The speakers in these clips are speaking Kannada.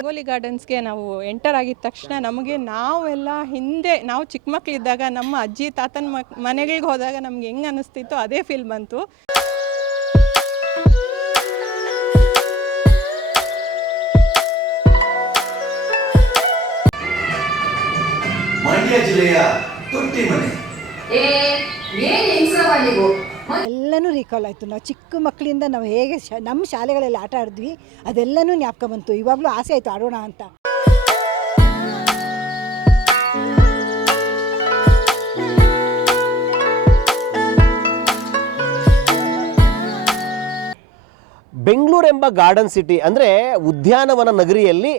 ರಂಗೋಲಿ ಗಾರ್ಡನ್ಸ್ಗೆ ನಾವು ಎಂಟರ್ ಆಗಿದ ತಕ್ಷಣ ನಮಗೆ ನಾವೆಲ್ಲ ಹಿಂದೆ ನಾವು ಚಿಕ್ಕ ಮಕ್ಕಳಿದ್ದಾಗ ನಮ್ಮ ಅಜ್ಜಿ ತಾತನ ಮಕ್ ಮನೆಗಳಿಗೆ ಹೋದಾಗ ನಮ್ಗೆ ಹೆಂಗೆ ಅನಿಸ್ತಿತ್ತು ಅದೇ ಫೀಲ್ ಬಂತು. ಮಂಡ್ಯ ಜಿಲ್ಲೆಯ ತೊಟ್ಟಿ ಮನೆ ಎಲ್ಲನೂ ರೀಕಾಲ್ ಆಯಿತು. ನಾವು ಚಿಕ್ಕ ಮಕ್ಕಳಿಂದ ನಾವು ಹೇಗೆ ನಮ್ಮ ಶಾಲೆಗಳಲ್ಲಿ ಆಟ ಆಡಿದ್ವಿ, ಅದೆಲ್ಲನೂ ಜ್ಞಾಪಕ ಬಂತು. ಇವಾಗಲೂ ಆಸೆ ಆಯಿತು ಆಡೋಣ ಅಂತ. ಬೆಂಗಳೂರೆಂಬ ಗಾರ್ಡನ್ ಸಿಟಿ ಅಂದರೆ ಉದ್ಯಾನವನ ನಗರಿಯಲ್ಲಿ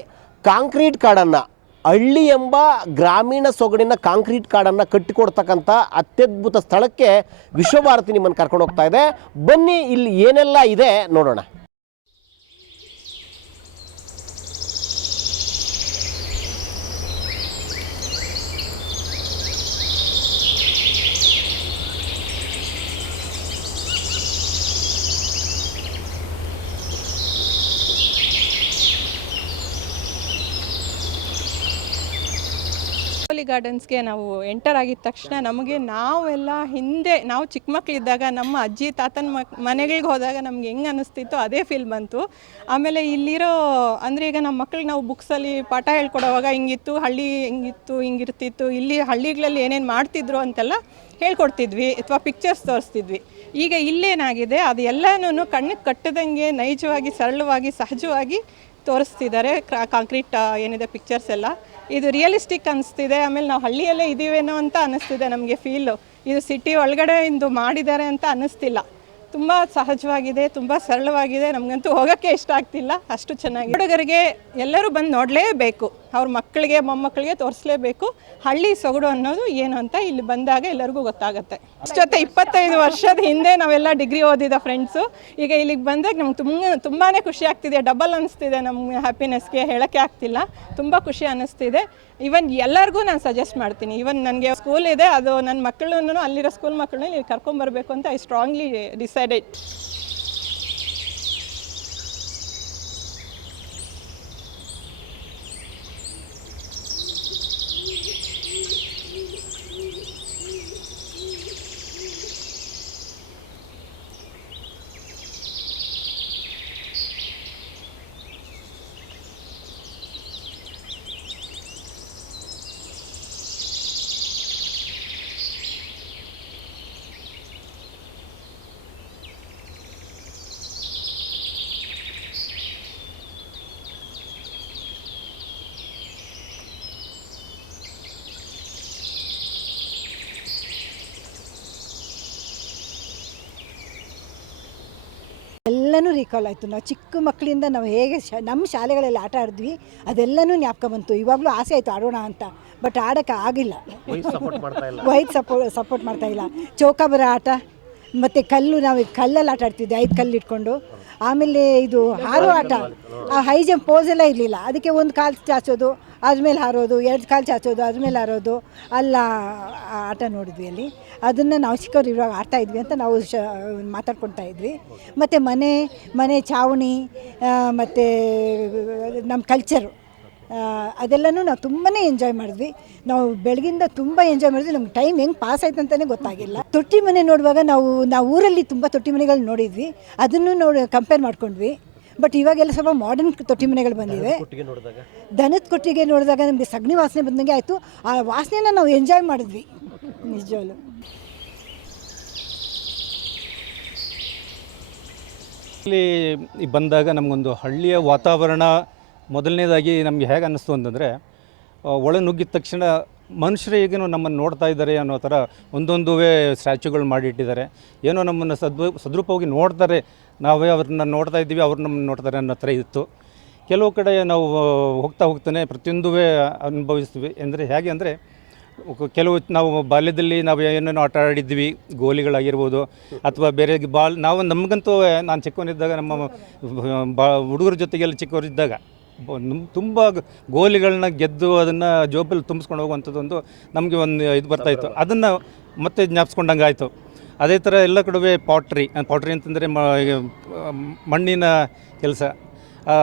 ಕಾಂಕ್ರೀಟ್ ಕಾಡನ್ನು ಹಳ್ಳಿ ಎಂಬ ಗ್ರಾಮೀಣ ಸೊಗಡಿನ ಕಾಂಕ್ರೀಟ್ ಕಾಡನ್ನು ಕಟ್ಟಿಕೊಡ್ತಕ್ಕಂಥ ಅತ್ಯದ್ಭುತ ಸ್ಥಳಕ್ಕೆ ವಿಶ್ವಭಾರತಿ ನಿಮ್ಮನ್ನು ಕರ್ಕೊಂಡು ಹೋಗ್ತಾ ಇದೆ. ಬನ್ನಿ, ಇಲ್ಲಿ ಏನೆಲ್ಲ ಇದೆ ನೋಡೋಣ. ಗಾರ್ಡನ್ಸ್ಗೆ ನಾವು ಎಂಟರ್ ಆಗಿದ ತಕ್ಷಣ ನಮಗೆ ನಾವೆಲ್ಲ ಹಿಂದೆ, ನಾವು ಚಿಕ್ಕ ಮಕ್ಕಳಿದ್ದಾಗ ನಮ್ಮ ಅಜ್ಜಿ, ತಾತನ ಮಕ್ ಮನೆಗಳಿಗೆ ಹೋದಾಗ ನಮ್ಗೆ ಹೆಂಗೆ ಅನಿಸ್ತಿತ್ತು ಅದೇ ಫೀಲ್ ಬಂತು. ಆಮೇಲೆ ಇಲ್ಲಿರೋ, ಅಂದರೆ ಈಗ ನಮ್ಮ ಮಕ್ಳಿಗೆ ನಾವು ಬುಕ್ಸಲ್ಲಿ ಪಾಠ ಹೇಳ್ಕೊಡೋವಾಗ ಹಿಂಗಿತ್ತು, ಹಳ್ಳಿ ಹಿಂಗಿತ್ತು, ಹಿಂಗಿರ್ತಿತ್ತು, ಇಲ್ಲಿ ಹಳ್ಳಿಗಳಲ್ಲಿ ಏನೇನು ಮಾಡ್ತಿದ್ರು ಅಂತೆಲ್ಲ ಹೇಳ್ಕೊಡ್ತಿದ್ವಿ, ಅಥವಾ ಪಿಕ್ಚರ್ಸ್ ತೋರಿಸ್ತಿದ್ವಿ. ಈಗ ಇಲ್ಲೇನಾಗಿದೆ, ಅದು ಎಲ್ಲನೂ ಕಣ್ಣಿಗೆ ಕಟ್ಟದಂಗೆ ನೈಜವಾಗಿ, ಸರಳವಾಗಿ, ಸಹಜವಾಗಿ ತೋರಿಸ್ತಿದ್ದಾರೆ. ಕಾಂಕ್ರೀಟ್ ಏನಿದೆ ಪಿಕ್ಚರ್ಸ್ ಎಲ್ಲ. ಇದು ರಿಯಲಿಸ್ಟಿಕ್ ಅನಿಸ್ತಿದೆ, ಆಮೇಲೆ ನಾವು ಹಳ್ಳಿಯಲ್ಲೇ ಇದ್ದೀವೇನೋ ಅಂತ ಅನ್ನಿಸ್ತಿದೆ ನಮಗೆ ಫೀಲು ಇದು ಸಿಟಿ ಒಳಗಡೆ ಇಂದು ಮಾಡಿದ್ದಾರೆ ಅಂತ ಅನ್ನಿಸ್ತಿಲ್ಲ ತುಂಬ ಸಹಜವಾಗಿದೆ, ತುಂಬ ಸರಳವಾಗಿದೆ, ನಮಗಂತೂ ಹೋಗೋಕ್ಕೆ ಇಷ್ಟ ಆಗ್ತಿಲ್ಲ, ಅಷ್ಟು ಚೆನ್ನಾಗಿ ಹುಡುಗರಿಗೆ ಎಲ್ಲರೂ ಬಂದು ನೋಡಲೇಬೇಕು. ಅವ್ರ ಮಕ್ಕಳಿಗೆ, ಮೊಮ್ಮಕ್ಕಳಿಗೆ ತೋರಿಸಲೇಬೇಕು. ಹಳ್ಳಿ ಸೊಗಡು ಅನ್ನೋದು ಏನು ಅಂತ ಇಲ್ಲಿ ಬಂದಾಗ ಎಲ್ಲರಿಗೂ ಗೊತ್ತಾಗುತ್ತೆ. ಜೊತೆ ಇಪ್ಪತ್ತೈದು ವರ್ಷದ ಹಿಂದೆ ನಾವೆಲ್ಲ ಡಿಗ್ರಿ ಓದಿದ ಫ್ರೆಂಡ್ಸು. ಈಗ ಇಲ್ಲಿಗೆ ಬಂದಾಗ ನಮ್ಗೆ ತುಂಬ ತುಂಬಾ ಖುಷಿ ಆಗ್ತಿದೆ. ಡಬಲ್ ಅನಿಸ್ತಿದೆ ನಮ್ಮ ಹ್ಯಾಪಿನೆಸ್ಗೆ. ಹೇಳೋಕ್ಕೆ ಆಗ್ತಿಲ್ಲ. ತುಂಬ ಖುಷಿ ಅನ್ನಿಸ್ತಿದೆ ಇವನ್ ಎಲ್ಲರಿಗೂ ನಾನು ಸಜೆಸ್ಟ್ ಮಾಡ್ತೀನಿ. ಇವನ್ ನನಗೆ ಸ್ಕೂಲ್ ಇದೆ. ಅದು ನನ್ನ ಮಕ್ಕಳನ್ನು ಅಲ್ಲಿರೋ ಸ್ಕೂಲ್ ಮಕ್ಕಳನ್ನ ಇಲ್ಲಿ ಕರ್ಕೊಂಬರ್ಬೇಕು ಅಂತ ಐ ಸ್ಟ್ರಾಂಗ್ಲಿ ಡಿಸೈಡೆಡ್. ಎಲ್ಲನೂ ರೀಕಾಲ್ ಆಯಿತು. ನಾವು ಚಿಕ್ಕ ಮಕ್ಕಳಿಂದ ನಾವು ಹೇಗೆ ಶಾ ನಮ್ಮ ಶಾಲೆಗಳಲ್ಲಿ ಆಟ ಆಡಿದ್ವಿ ಅದೆಲ್ಲನೂ ಜ್ಞಾಪಕ ಬಂತು. ಇವಾಗಲೂ ಆಸೆ ಆಯಿತು ಆಡೋಣ ಅಂತ. ಬಟ್ ಆಡೋಕ್ಕೆ ಆಗಿಲ್ಲ. ವೈಟ್ ಸಪೋರ್ಟ್ ಸಪೋರ್ಟ್ ಮಾಡ್ತಾ ಇಲ್ಲ. ಚೌಕಾಬರ ಆಟ ಮತ್ತು ಕಲ್ಲು ನಾವು ಕಲ್ಲಲ್ಲಿ ಆಟ ಆಡ್ತಿದ್ವಿ ಐದು ಕಲ್ಲು ಇಟ್ಕೊಂಡು. ಆಮೇಲೆ ಇದು ಹಾರೋ ಆಟ. ಆ ಹೈ ಜಂಪ್ ಪೋಸ್ ಎಲ್ಲ ಇರಲಿಲ್ಲ. ಅದಕ್ಕೆ ಒಂದು ಕಾಲು ಚಾಚೋದು ಆದ್ಮೇಲೆ ಹಾರೋದು, ಎರಡು ಕಾಲು ಚಾಚೋದು ಆದ್ಮೇಲೆ ಹಾರೋದು, ಅಲ್ಲ ಆಟ ನೋಡಿದ್ವಿ ಅಲ್ಲಿ. ಅದನ್ನು ನಾವು ಚಿಕ್ಕವ್ರು ಇವಾಗ ಆಡ್ತಾ ಇದ್ವಿ ಅಂತ ನಾವು ಶ, ಮಾತಾಡ್ಕೊಳ್ತಾ ಇದ್ವಿ. ಮತ್ತು ಮನೆ ಮನೆ ಚಾವಣಿ ಮತ್ತು, ನಮ್ಮ ಕಲ್ಚರು ಅದೆಲ್ಲನೂ ನಾವು ತುಂಬಾ ಎಂಜಾಯ್ ಮಾಡಿದ್ವಿ. ನಾವು ಬೆಳಗಿಂದ ತುಂಬ ಎಂಜಾಯ್ ಮಾಡಿದ್ವಿ. ನಮ್ಗೆ ಟೈಮ್ ಹೆಂಗೆ ಪಾಸ್ ಆಯ್ತು ಅಂತಲೇ ಗೊತ್ತಾಗಿಲ್ಲ. ತೊಟ್ಟಿ ಮನೆ ನೋಡುವಾಗ ನಾವು ನಾವು ಊರಲ್ಲಿ ತುಂಬ ತೊಟ್ಟಿ ಮನೆಗಳು ನೋಡಿದ್ವಿ. ಅದನ್ನು ನೋಡಿ ಕಂಪೇರ್ ಮಾಡ್ಕೊಂಡ್ವಿ. ಬಟ್ ಇವಾಗೆಲ್ಲ ಸ್ವಲ್ಪ ಮಾಡರ್ನ್ ತೊಟ್ಟಿ ಮನೆಗಳು ಬಂದಿವೆ. ದನದ ಕೊಟ್ಟಿಗೆ ನೋಡಿದಾಗ? ನಮಗೆ ಸಗಣಿ ವಾಸನೆ ಬಂದಂಗೆ ಆಯಿತು. ಆ ವಾಸನೆನ ನಾವು ಎಂಜಾಯ್ ಮಾಡಿದ್ವಿ. ನಿಜವಾಗ್ಲು. ಇಲ್ಲಿ ಬಂದಾಗ ನಮಗೊಂದು ಹಳ್ಳಿಯ ವಾತಾವರಣ ಮೊದಲನೇದಾಗಿ ನಮಗೆ ಹೇಗೆ ಅನ್ನಿಸ್ತು ಅಂತಂದರೆ ಒಳ ನುಗ್ಗಿದ ತಕ್ಷಣ ಮನುಷ್ಯರು ಈಗೇನೋ ನಮ್ಮನ್ನು ನೋಡ್ತಾ ಇದ್ದಾರೆ ಅನ್ನೋ ಥರ ಒಂದೊಂದುವೇ ಸ್ಟ್ಯಾಚ್ಯೂಗಳು ಮಾಡಿಟ್ಟಿದ್ದಾರೆ. ಏನೋ ನಮ್ಮನ್ನು ಸದ್ವ, ಸದ್ರೂಪವಾಗಿ ನೋಡ್ತಾರೆ. ನಾವೇ ಅವ್ರನ್ನ ನೋಡ್ತಾ ಇದ್ದೀವಿ, ಅವ್ರು ನಮ್ಮನ್ನು ನೋಡ್ತಾರೆ ಅನ್ನೋ ಥರ ಇತ್ತು. ಕೆಲವು ಕಡೆ ನಾವು ಹೋಗ್ತಾ ಹೋಗ್ತಾನೆ ಪ್ರತಿಯೊಂದುವೇ ಅನುಭವಿಸ್ತೀವಿ. ಅಂದರೆ ಹೇಗೆ ಅಂದರೆ ಕೆಲವು ನಾವು ಬಾಲ್ಯದಲ್ಲಿ ನಾವು ಏನೇನೋ ಆಟ ಆಡಿದ್ವಿ ಗೋಲಿಗಳಾಗಿರ್ಬೋದು, ಅಥವಾ ಬೇರೆ ಬಾಲ್, ನಾವು ನಮಗಂತೂ, ನಾನು ಚಿಕ್ಕವನಿದ್ದಾಗ ನಮ್ಮ ಬಾ, ಹುಡುಗರ ಜೊತೆಗೆಲ್ಲ ಚಿಕ್ಕವರಿದ್ದಾಗ ತುಂಬ ಗೋಲಿಗಳನ್ನ ಗೆದ್ದು ಅದನ್ನು ಜೋಬಲ್ಲಿ ತುಂಬಿಸ್ಕೊಂಡು ಹೋಗುವಂಥದ್ದೊಂದು ನಮಗೆ ಒಂದು ಇದು ಬರ್ತಾಯಿತ್ತು ಅದನ್ನು ಮತ್ತೆ ಜ್ಞಾಪಿಸ್ಕೊಂಡಂಗೆ ಆಯಿತು. ಅದೇ ಥರ ಎಲ್ಲ ಕಡೆ ಪಾಟ್ರಿ ಪಾಟ್ರಿ ಅಂತಂದರೆ ಮ ಮಣ್ಣಿನ ಕೆಲಸ.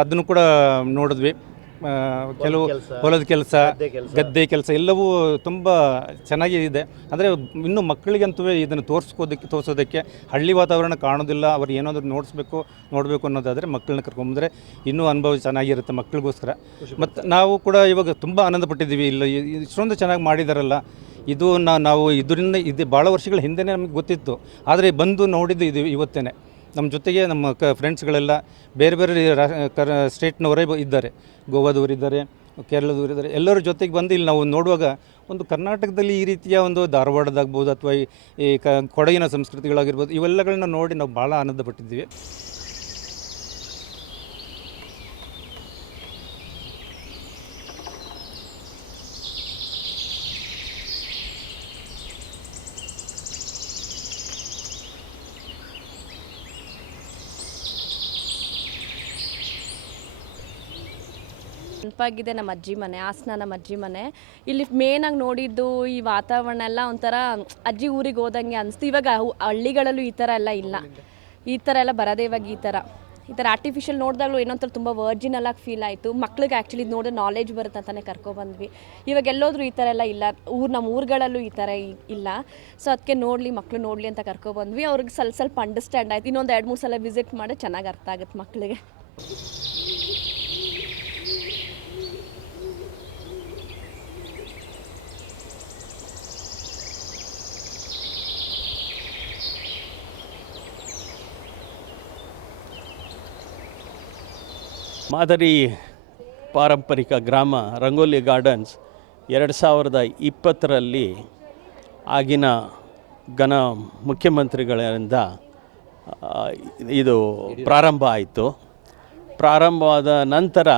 ಅದನ್ನು ಕೂಡ ನೋಡಿದ್ವಿ. ಕೆಲವು ಹೊಲದ ಕೆಲಸ ಗದ್ದೆ ಕೆಲಸ. ಎಲ್ಲವೂ ತುಂಬ ಚೆನ್ನಾಗಿ ಇದೆ. ಅಂದರೆ ಇನ್ನು ಮಕ್ಕಳಿಗಂತೂ ಇದನ್ನು ತೋರಿಸ್ಕೋದಕ್ಕೆ ತೋರಿಸೋದಕ್ಕೆ ಹಳ್ಳಿ ವಾತಾವರಣ ಕಾಣೋದಿಲ್ಲ. ಅವ್ರು ಏನಾದರೂ ನೋಡಿಸ್ಬೇಕು ನೋಡಬೇಕು ಅನ್ನೋದಾದರೆ ಮಕ್ಕಳನ್ನ ಕರ್ಕೊಂಬಂದರೆ ಇನ್ನೂ ಅನುಭವ ಚೆನ್ನಾಗಿರುತ್ತೆ ಮಕ್ಕಳಿಗೋಸ್ಕರ. ಮತ್ತು ನಾವು ಕೂಡ ಇವಾಗ ತುಂಬ ಆನಂದ ಪಟ್ಟಿದ್ದೀವಿ. ಇಲ್ಲ ಇಷ್ಟೊಂದು ಚೆನ್ನಾಗಿ ಮಾಡಿದಾರಲ್ಲ. ಇದು ನಾ- ನಾವು ಇದರಿಂದ ಇದು ಭಾಳ ವರ್ಷಗಳ ಹಿಂದೆನೇ ನಮಗೆ ಗೊತ್ತಿತ್ತು. ಆದರೆ ಬಂದು ನೋಡಿದ್ದು ಇದು ಇವತ್ತೇ ನಮ್ಮ ಜೊತೆಗೆ ನಮ್ಮ ಕ ಫ್ರೆಂಡ್ಸ್ಗಳೆಲ್ಲ ಬೇರೆ ಬೇರೆ ರಾ ಕರ್ ಸ್ಟೇಟ್ನವರೇ ಇದ್ದಾರೆ. ಗೋವಾದವರು ಇದ್ದಾರೆ, ಕೇರಳದವರು ಇದ್ದಾರೆ. ಎಲ್ಲರ ಜೊತೆಗೆ ಬಂದು ಇಲ್ಲಿ ನಾವು ನೋಡುವಾಗ ಒಂದು ಕರ್ನಾಟಕದಲ್ಲಿ ಈ ರೀತಿಯ ಒಂದು ಧಾರವಾಡದಾಗ್ಬೋದು ಅಥವಾ ಈ ಕ, ಕೊಡಗಿನ ಸಂಸ್ಕೃತಿಗಳಾಗಿರ್ಬೋದು, ಇವೆಲ್ಲಗಳನ್ನ ನೋಡಿ ನಾವು ಭಾಳ ಆನಂದ ಪಟ್ಟಿದ್ದೀವಿ ನೆನಪಾಗಿದೆ ನಮ್ಮ ಅಜ್ಜಿ ಮನೆ, ಹಾಸನ ನಮ್ಮ ಅಜ್ಜಿ ಮನೆ. ಇಲ್ಲಿ ಮೇನಾಗಿ ನೋಡಿದ್ದು ಈ ವಾತಾವರಣ ಎಲ್ಲ ಒಂಥರ ಅಜ್ಜಿ ಊರಿಗೆ ಹೋದಂಗೆ ಅನಿಸ್ತು. ಇವಾಗ ಹಳ್ಳಿಗಳಲ್ಲೂ ಈ ಥರ ಎಲ್ಲ ಇಲ್ಲ. ಈ ಥರ ಎಲ್ಲ ಬರೋದೇ ಇವಾಗ ಈ ಥರ. ಈ ಥರ ಆರ್ಟಿಫಿಷಿಯಲ್ ನೋಡಿದಾಗಲೂ ಏನೋ ತುಂಬ ವರ್ಜಿನಲ್ ಆಗಿ ಫೀಲ್ ಆಯಿತು. ಮಕ್ಳಿಗೆ ಆ್ಯಕ್ಚುಲಿ ನೋಡಿದ್ರೆ ನಾಲೆಜ್ ಬರುತ್ತೆ ಅಂತಾನೆ ಕರ್ಕೊಬಂದ್ವಿ ಇವಾಗ ಎಲ್ಲೋದ್ರೂ ಈ ಥರ ಎಲ್ಲ ಇಲ್ಲ. ಊರು, ನಮ್ಮ ಊರುಗಳಲ್ಲೂ ಈ ಥರ ಇಲ್ಲ. ಸೊ ಅದಕ್ಕೆ ನೋಡಲಿ ಮಕ್ಕಳು ನೋಡಲಿ ಅಂತ ಕರ್ಕೊಬಂದ್ವಿ ಅವ್ರಿಗೆ ಸ್ವಲ್ಪ ಸ್ವಲ್ಪ ಅಂಡರ್ಸ್ಟ್ಯಾಂಡ್ ಆಯ್ತು. ಇನ್ನೊಂದು ಎರಡು ಮೂರು ಸಲ ವಿಸಿಟ್ ಮಾಡಿ ಚೆನ್ನಾಗಿ ಅರ್ಥ ಆಗುತ್ತೆ ಮಕ್ಕಳಿಗೆ ಮಾದರಿ ಪಾರಂಪರಿಕ ಗ್ರಾಮ ರಂಗೋಲಿ ಗಾರ್ಡನ್ಸ್ ಎರಡು ಸಾವಿರದ ಇಪ್ಪತ್ತರಲ್ಲಿ ಆಗಿನ ಘನ ಮುಖ್ಯಮಂತ್ರಿಗಳಿಂದ ಇದು ಪ್ರಾರಂಭ ಆಯಿತು. ಪ್ರಾರಂಭವಾದ ನಂತರ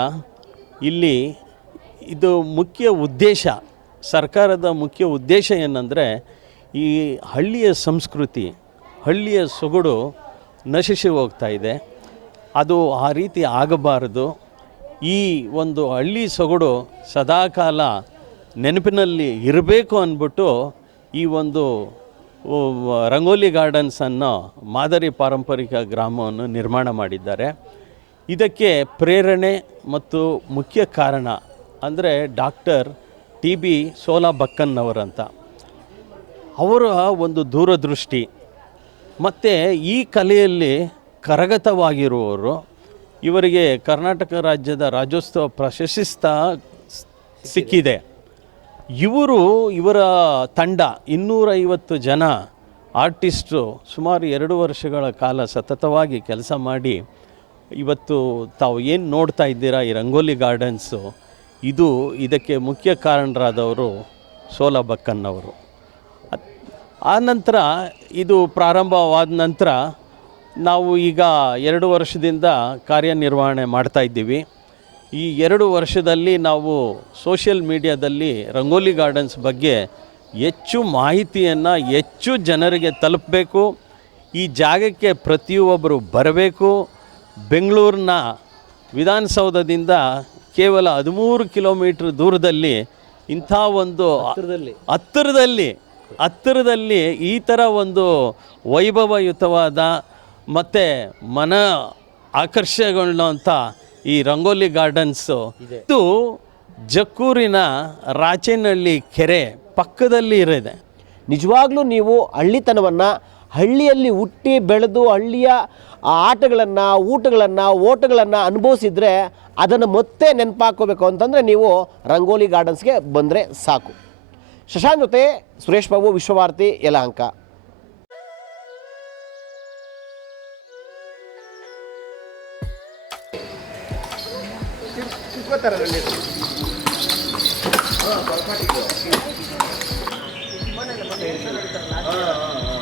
ಇಲ್ಲಿ ಇದು ಮುಖ್ಯ ಉದ್ದೇಶ, ಸರ್ಕಾರದ ಮುಖ್ಯ ಉದ್ದೇಶ ಏನಂದರೆ ಈ ಹಳ್ಳಿಯ ಸಂಸ್ಕೃತಿ, ಹಳ್ಳಿಯ ಸೊಗಡು ನಶಿಸಿ ಹೋಗ್ತಾ ಇದೆ. ಅದು ಆ ರೀತಿ ಆಗಬಾರದು. ಈ ಒಂದು ಹಳ್ಳಿ ಸೊಗಡು ಸದಾಕಾಲ ನೆನಪಿನಲ್ಲಿ ಇರಬೇಕು ಅಂದ್ಬಿಟ್ಟು ಈ ಒಂದು ರಂಗೋಲಿ ಗಾರ್ಡನ್ಸನ್ನು ಮಾದರಿ ಪಾರಂಪರಿಕ ಗ್ರಾಮವನ್ನು ನಿರ್ಮಾಣ ಮಾಡಿದ್ದಾರೆ. ಇದಕ್ಕೆ ಪ್ರೇರಣೆ ಮತ್ತು ಮುಖ್ಯ ಕಾರಣ ಅಂದರೆ ಡಾಕ್ಟರ್ ಟಿ ಬಿ ಸೋಲಾ ಬಕ್ಕನ್ನವರಂತ ಅವರ ಒಂದು ದೂರದೃಷ್ಟಿ. ಮತ್ತು ಈ ಕಲೆಯಲ್ಲಿ ಕರಗತವಾಗಿರುವವರು, ಇವರಿಗೆ ಕರ್ನಾಟಕ ರಾಜ್ಯದ ರಾಜ್ಯೋತ್ಸವ ಪ್ರಶಸ್ತಿ ಸಿಕ್ಕಿದೆ. ಇವರು, ಇವರ ತಂಡ ಇನ್ನೂರೈವತ್ತು ಜನ ಆರ್ಟಿಸ್ಟು ಸುಮಾರು ಎರಡು ವರ್ಷಗಳ ಕಾಲ ಸತತವಾಗಿ ಕೆಲಸ ಮಾಡಿ, ಇವತ್ತು ತಾವು ಏನು ನೋಡ್ತಾ ಇದ್ದೀರಾ ಈ ರಂಗೋಲಿ ಗಾರ್ಡನ್ಸು? ಇದು ಇದಕ್ಕೆ ಮುಖ್ಯ ಕಾರಣರಾದವರು ಸೋಲಾ ಬಕ್ಕನ್ನವರು ಆ ನಂತರ ಇದು ಪ್ರಾರಂಭವಾದ ನಂತರ ನಾವು ಈಗ ಎರಡು ವರ್ಷದಿಂದ ಕಾರ್ಯನಿರ್ವಹಣೆ ಮಾಡ್ತಾ ಇದ್ದೀವಿ. ಈ ಎರಡು ವರ್ಷದಲ್ಲಿ ನಾವು ಸೋಷಿಯಲ್ ಮೀಡಿಯಾದಲ್ಲಿ ರಂಗೋಲಿ ಗಾರ್ಡನ್ಸ್ ಬಗ್ಗೆ ಹೆಚ್ಚು ಮಾಹಿತಿಯನ್ನು ಹೆಚ್ಚು ಜನರಿಗೆ ತಲುಪಬೇಕು. ಈ ಜಾಗಕ್ಕೆ ಪ್ರತಿಯೊಬ್ಬರು ಬರಬೇಕು. ಬೆಂಗಳೂರಿನ ವಿಧಾನಸೌಧದಿಂದ ಕೇವಲ ಹದಿಮೂರು ಕಿಲೋಮೀಟ್ರ್ ದೂರದಲ್ಲಿ ಇಂಥ ಒಂದು ಹತ್ತಿರದಲ್ಲಿ. ಹತ್ತಿರದಲ್ಲಿ ಈ ಥರ ಒಂದು ವೈಭವಯುತವಾದ ಮತ್ತು ಮನ ಆಕರ್ಷಣೆಗೊಳ್ಳುವಂಥ ಈ ರಂಗೋಲಿ ಗಾರ್ಡನ್ಸು ಇದು. ಜಕ್ಕೂರಿನ ರಾಚೇನಹಳ್ಳಿ ಕೆರೆ ಪಕ್ಕದಲ್ಲಿ ಇರಿದೆ. ನಿಜವಾಗ್ಲೂ ನೀವು ಹಳ್ಳಿತನವನ್ನು ಹಳ್ಳಿಯಲ್ಲಿ ಹುಟ್ಟಿ ಬೆಳೆದು ಹಳ್ಳಿಯ ಆಟಗಳನ್ನು ಊಟಗಳನ್ನು ಓಟಗಳನ್ನು ಅನುಭವಿಸಿದರೆ ಅದನ್ನು ಮತ್ತೆ ನೆನಪಾಕೋಬೇಕು ಅಂತಂದರೆ ನೀವು ರಂಗೋಲಿ ಗಾರ್ಡನ್ಸ್ಗೆ ಬಂದರೆ ಸಾಕು. ಶಶಾಂಕ್ ಜೊತೆ ಸುರೇಶ್ ಬಾಬು ವಿಶ್ವಭಾರತಿ ಯಲಹಂಕ. ಗೊತ್ತಾರ ನನಗೆ ಹಾಂ.